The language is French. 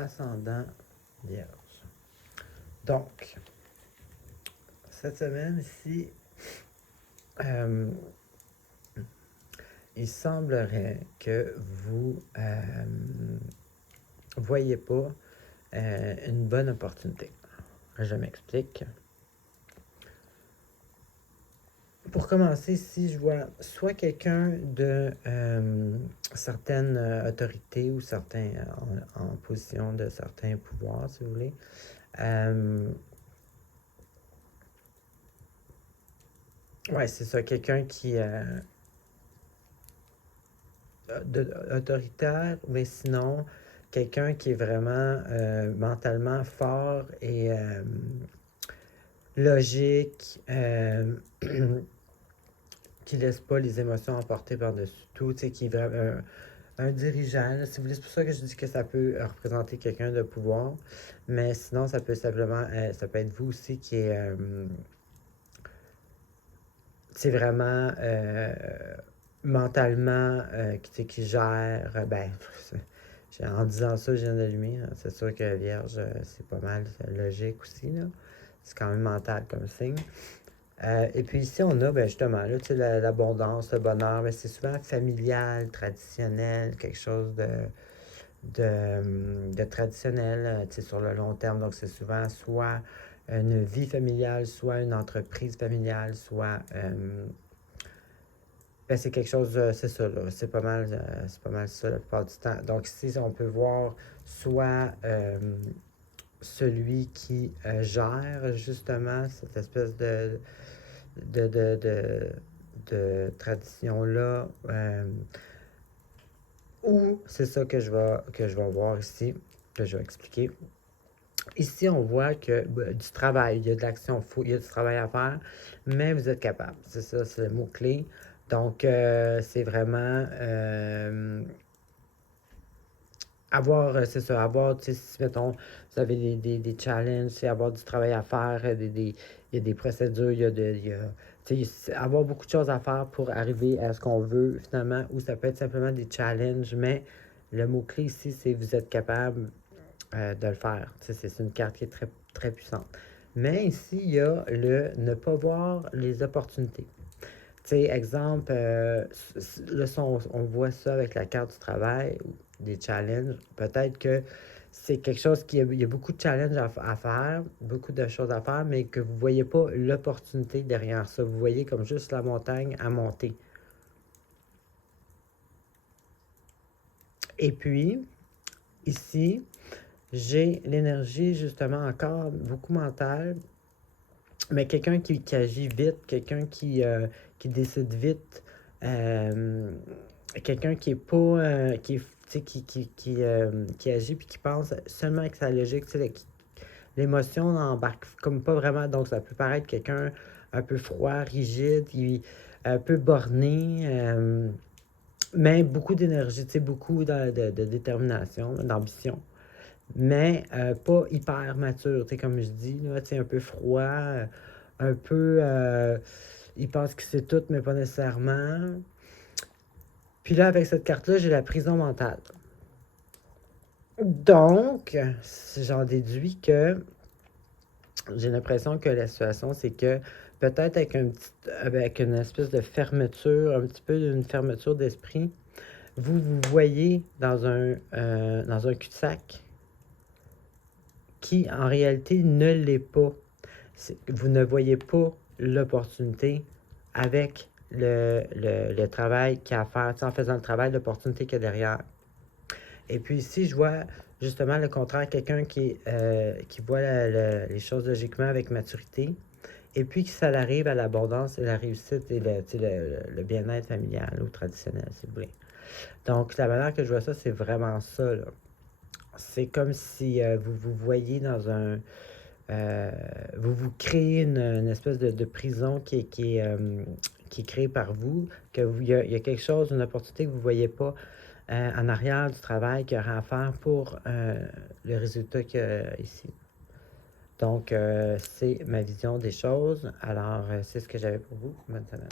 ascendant Vierge. Donc, cette semaine ici, il semblerait que vous voyez pas une bonne opportunité. Je m'explique. Pour commencer, si je vois soit quelqu'un de certaines autorités ou certains en position de certains pouvoirs, si vous voulez, ouais, c'est ça, quelqu'un qui autoritaire, mais sinon quelqu'un qui est vraiment mentalement fort et logique, qui laisse pas les émotions emporter par-dessus tout, tu sais, qui est vraiment un dirigeant, là, si vous voulez. C'est pour ça que je dis que ça peut représenter quelqu'un de pouvoir, mais sinon ça peut simplement, ça peut être vous aussi qui est, c'est vraiment mentalement, qui gère, en disant ça, je viens d'allumer, hein. C'est sûr que Vierge, c'est pas mal logique aussi, là. C'est quand même mental comme signe. Et puis ici, on a justement là, l'abondance, le bonheur, mais c'est souvent familial, traditionnel, quelque chose de traditionnel sur le long terme. Donc, c'est souvent soit une vie familiale, soit une entreprise familiale, soit c'est quelque chose, c'est ça, là, c'est pas mal ça la plupart du temps. Donc ici, on peut voir soit celui qui gère justement cette espèce de, de, de, de tradition-là, ou c'est ça que je vais voir ici, que je vais expliquer. Ici, on voit que du travail, il y a de l'action, il y a du travail à faire, mais vous êtes capable. C'est ça, c'est le mot-clé. Donc, c'est vraiment c'est ça, avoir, tu sais, si, mettons, vous avez des challenges, c'est avoir du travail à faire, il y a des procédures, tu sais, avoir beaucoup de choses à faire pour arriver à ce qu'on veut, finalement, ou ça peut être simplement des challenges, mais le mot-clé ici, c'est vous êtes capable de le faire. Tu sais, c'est une carte qui est très, très puissante. Mais ici, il y a le ne pas voir les opportunités. Tu sais, exemple, là, on voit ça avec la carte du travail, des challenges. Peut-être que c'est quelque chose il y a beaucoup de challenges à faire, beaucoup de choses à faire, mais que vous ne voyez pas l'opportunité derrière ça. Vous voyez comme juste la montagne à monter. Et puis, ici, j'ai l'énergie justement encore beaucoup mentale, mais quelqu'un qui agit vite, quelqu'un qui décide vite, euh, quelqu'un qui est pas, qui agit puis qui pense seulement avec sa logique, l'émotion n'embarque comme pas vraiment, donc ça peut paraître quelqu'un un peu froid, rigide, un peu borné, mais beaucoup d'énergie, beaucoup de détermination, d'ambition, mais pas hyper mature, comme je dis, là, un peu froid, un peu, il pense que c'est tout, mais pas nécessairement. Puis là, avec cette carte-là, j'ai la prison mentale. Donc, j'en déduis que j'ai l'impression que la situation, c'est que peut-être avec une espèce de fermeture, un petit peu d'une fermeture d'esprit, vous voyez dans un cul-de-sac qui, en réalité, ne l'est pas. Vous ne voyez pas l'opportunité avec le travail qu'il y a à faire, en faisant le travail, l'opportunité qu'il y a derrière. Et puis ici, je vois justement le contraire, quelqu'un qui voit les choses logiquement avec maturité, et puis que ça arrive à l'abondance et la réussite et le bien-être familial ou traditionnel, si vous voulez. Donc, la manière que je vois ça, c'est vraiment ça, là. C'est comme si vous vous voyez dans un... vous créez une espèce de prison qui est créée par vous, il y a quelque chose, une opportunité que vous ne voyez pas en arrière du travail qu'il y aura à faire pour le résultat qu'il y a ici. Donc, c'est ma vision des choses. Alors, c'est ce que j'avais pour vous. Bonne semaine.